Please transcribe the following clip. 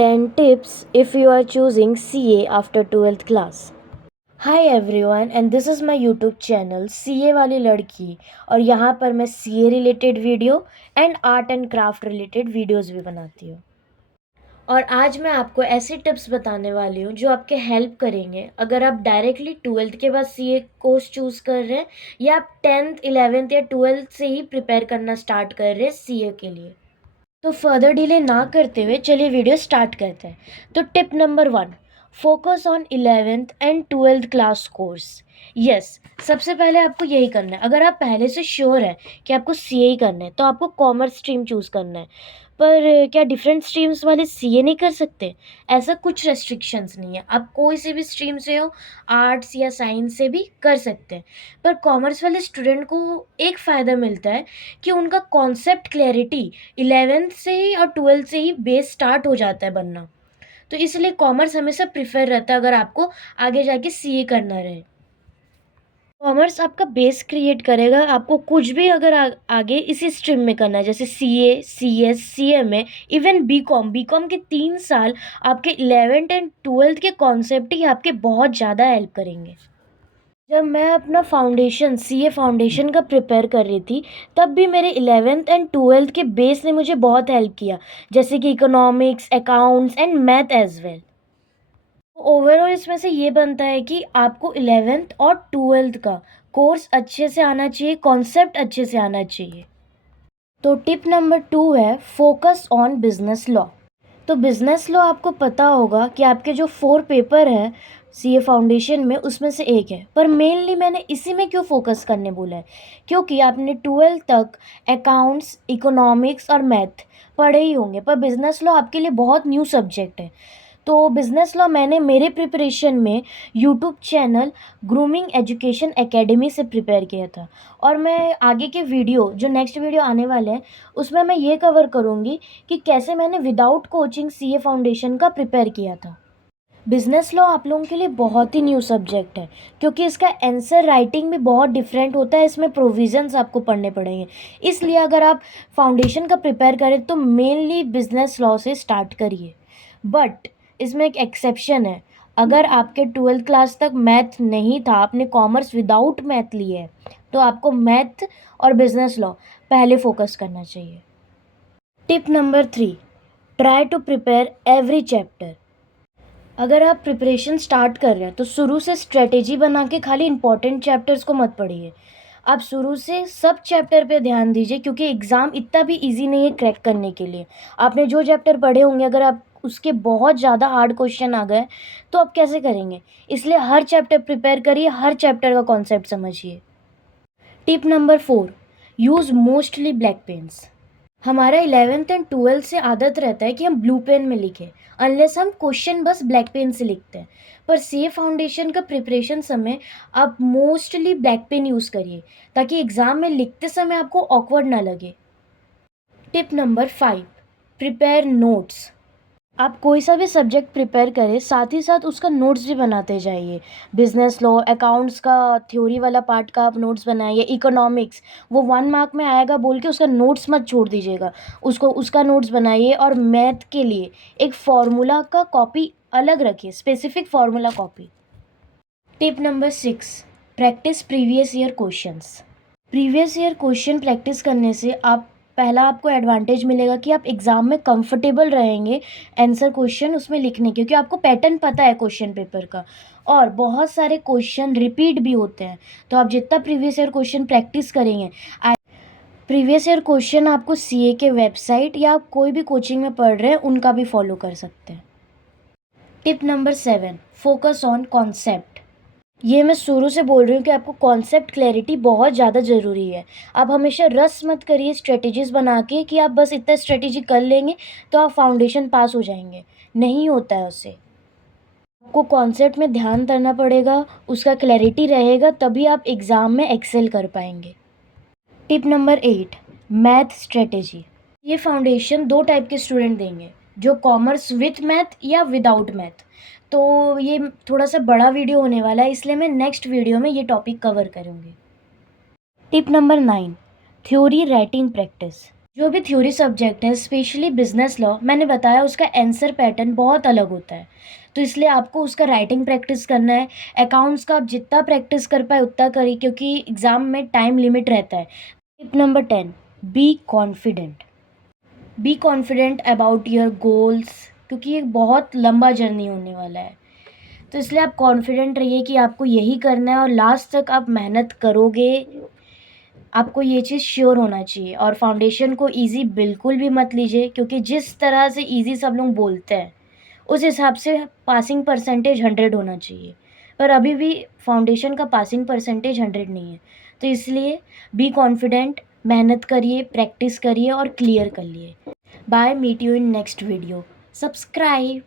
10 tips if you are choosing CA after 12th class. Hi everyone and this is my YouTube channel CA वाली लड़की और यहाँ पर मैं CA related video and art and craft related videos भी बनाती हूँ। और आज मैं आपको ऐसे टिप्स बताने वाली हूँ जो आपके हेल्प करेंगे अगर आप डायरेक्टली 12th के बाद CA कोर्स चूज़ कर रहे हैं या आप 10th 11th या 12th से ही प्रिपेयर करना स्टार्ट कर रहे हैं CA के लिए। तो फर्दर डिले ना करते हुए चलिए वीडियो स्टार्ट करते हैं। तो tip number 1, focus on 11th and 12th class course. Yes, सबसे पहले आपको यही करना है। अगर आप पहले से श्योर है कि आपको सीए ही करना है तो आपको कॉमर्स स्ट्रीम चूज़ करना है। पर क्या डिफरेंट स्ट्रीम्स वाले सीए नहीं कर सकते? ऐसा कुछ रेस्ट्रिक्शंस नहीं है, आप कोई से भी स्ट्रीम से हो, आर्ट्स या साइंस से भी कर सकते हैं। पर कॉमर्स वाले स्टूडेंट को एक फ़ायदा मिलता है कि उनका कॉन्सेप्ट क्लैरिटी 11th से ही और 12th से ही बेस स्टार्ट हो जाता है बनना। तो इसलिए कॉमर्स हमेशा प्रिफर रहता है अगर आपको आगे जाके सीए करना रहे। कॉमर्स आपका बेस क्रिएट करेगा, आपको कुछ भी अगर आगे इसी स्ट्रीम में करना है जैसे CA, CS, CMA, even BCom के 3 साल आपके 11th एंड 12th के कॉन्सेप्ट ही आपके बहुत ज़्यादा हेल्प करेंगे। जब मैं अपना फाउंडेशन सीए फाउंडेशन का प्रिपेयर कर रही थी तब भी मेरे 11th एंड 12th के बेस ने मुझे बहुत हेल्प किया, जैसे कि economics, accounts and math as well. Overall इसमें से ये बनता है कि आपको 11th और 12th का कोर्स अच्छे से आना चाहिए, कॉन्सेप्ट अच्छे से आना चाहिए। तो टिप नंबर 2 है फोकस ऑन बिजनेस लॉ। तो बिजनेस लॉ आपको पता होगा कि आपके जो 4 पेपर है सीए फाउंडेशन में उसमें से एक है, पर मेनली मैंने इसी में क्यों फोकस करने बोला है, क्योंकि आपने 12th तक अकाउंट्स, इकोनॉमिक्स और मैथ पढ़े ही होंगे, पर बिजनेस लॉ आपके लिए बहुत न्यू सब्जेक्ट है। तो बिजनेस लॉ मैंने मेरे प्रिपरेशन में YouTube channel grooming education academy से प्रिपेयर किया था, और मैं आगे के वीडियो जो नेक्स्ट वीडियो आने वाले हैं उसमें मैं ये कवर करूँगी कि कैसे मैंने विदाउट कोचिंग सीए फाउंडेशन का प्रिपेयर किया था। बिजनेस लॉ आप लोगों के लिए बहुत ही न्यू सब्जेक्ट है, क्योंकि इसका आंसर राइटिंग भी बहुत डिफरेंट होता है, इसमें प्रोविजंस आपको पढ़ने पड़ेंगे। इसलिए अगर आप फाउंडेशन का प्रिपेयर करें तो मेनली बिजनेस लॉ से स्टार्ट करिए। बट इसमें एक एक्सेप्शन है, अगर आपके 12th क्लास तक मैथ नहीं था, आपने कॉमर्स विदाउट मैथ ली है, तो आपको मैथ और बिजनेस लॉ पहले फोकस करना चाहिए। Tip number 3, try to prepare every chapter. अगर आप प्रिपरेशन स्टार्ट कर रहे हैं तो शुरू से स्ट्रेटेजी बना के खाली इंपॉर्टेंट चैप्टर्स को मत पढ़िए, आप शुरू से सब चैप्टर पे ध्यान दीजिए, क्योंकि एग्ज़ाम इतना भी इजी नहीं है क्रैक करने के लिए। आपने जो चैप्टर पढ़े होंगे अगर आप उसके बहुत ज़्यादा हार्ड क्वेश्चन आ गए तो आप कैसे करेंगे, इसलिए हर चैप्टर प्रिपेयर करिए, हर चैप्टर का कॉन्सेप्ट समझिए। Tip number 4, use mostly black pens. हमारा 11th एंड 12th से आदत रहता है कि हम ब्लू पेन में लिखें, अनलेस हम क्वेश्चन बस ब्लैक पेन से लिखते हैं। पर सीए फाउंडेशन का प्रिपरेशन समय आप मोस्टली ब्लैक पेन यूज़ करिए, ताकि एग्ज़ाम में लिखते समय आपको ऑकवर्ड ना लगे। Tip number 5, prepare notes. आप कोई सा भी सब्जेक्ट प्रिपेयर करें, साथ ही साथ उसका नोट्स भी बनाते जाइए। बिजनेस लॉ, अकाउंट्स का थ्योरी वाला पार्ट का आप नोट्स बनाइए। इकोनॉमिक्स वो 1 मार्क में आएगा बोल के उसका नोट्स मत छोड़ दीजिएगा, उसका नोट्स बनाइए। और मैथ के लिए एक फार्मूला का कॉपी अलग रखिए, specific formula copy. Tip number 6, practice previous year questions. Previous year question practice करने से आपको एडवांटेज मिलेगा कि आप एग्ज़ाम में कंफर्टेबल रहेंगे आंसर क्वेश्चन उसमें लिखने, क्योंकि आपको पैटर्न पता है क्वेश्चन पेपर का, और बहुत सारे क्वेश्चन रिपीट भी होते हैं। तो आप जितना प्रीवियस ईयर क्वेश्चन प्रैक्टिस करेंगे, प्रीवियस ईयर क्वेश्चन आपको सीए के वेबसाइट या आप कोई भी कोचिंग में पढ़ रहे हैं उनका भी फॉलो कर सकते हैं। Tip number 7, focus on concept. ये मैं शुरू से बोल रही हूँ कि आपको कॉन्सेप्ट क्लैरिटी बहुत ज़्यादा ज़रूरी है। आप हमेशा रस मत करिए स्ट्रेटेजीज़ बना के कि आप बस इतना स्ट्रेटेजी कर लेंगे तो आप फाउंडेशन पास हो जाएंगे, नहीं होता है उससे। आपको कॉन्सेप्ट में ध्यान करना पड़ेगा, उसका क्लैरिटी रहेगा तभी आप एग्ज़ाम में एक्सेल कर पाएंगे। Tip number 8, math strategy. ये फाउंडेशन 2 टाइप के स्टूडेंट देंगे, जो कॉमर्स विथ मैथ या विदाउट मैथ। तो ये थोड़ा सा बड़ा वीडियो होने वाला है, इसलिए मैं नेक्स्ट वीडियो में ये टॉपिक कवर करूँगी। Tip number 9, theory writing practice. जो भी थ्योरी सब्जेक्ट है, स्पेशली बिजनेस लॉ, मैंने बताया उसका आंसर पैटर्न बहुत अलग होता है, तो इसलिए आपको उसका राइटिंग प्रैक्टिस करना है। अकाउंट्स का आप जितना प्रैक्टिस कर पाए उतना करिए, क्योंकि एग्ज़ाम में टाइम लिमिट रहता है। Tip number 10, be confident. Be confident about your goals, क्योंकि ये बहुत लंबा जर्नी होने वाला है, तो इसलिए आप कॉन्फिडेंट रहिए कि आपको यही करना है और लास्ट तक आप मेहनत करोगे। आपको ये चीज़ श्योर होना चाहिए। और फाउंडेशन को इजी बिल्कुल भी मत लीजिए, क्योंकि जिस तरह से इजी सब लोग बोलते हैं उस हिसाब से पासिंग परसेंटेज 100 होना चाहिए, पर अभी भी फाउंडेशन का पासिंग परसेंटेज 100 नहीं है। तो इसलिए बी कॉन्फिडेंट, मेहनत करिए, प्रैक्टिस करिए और क्लियर कर लिए। Bye, meet you in next video. Subscribe.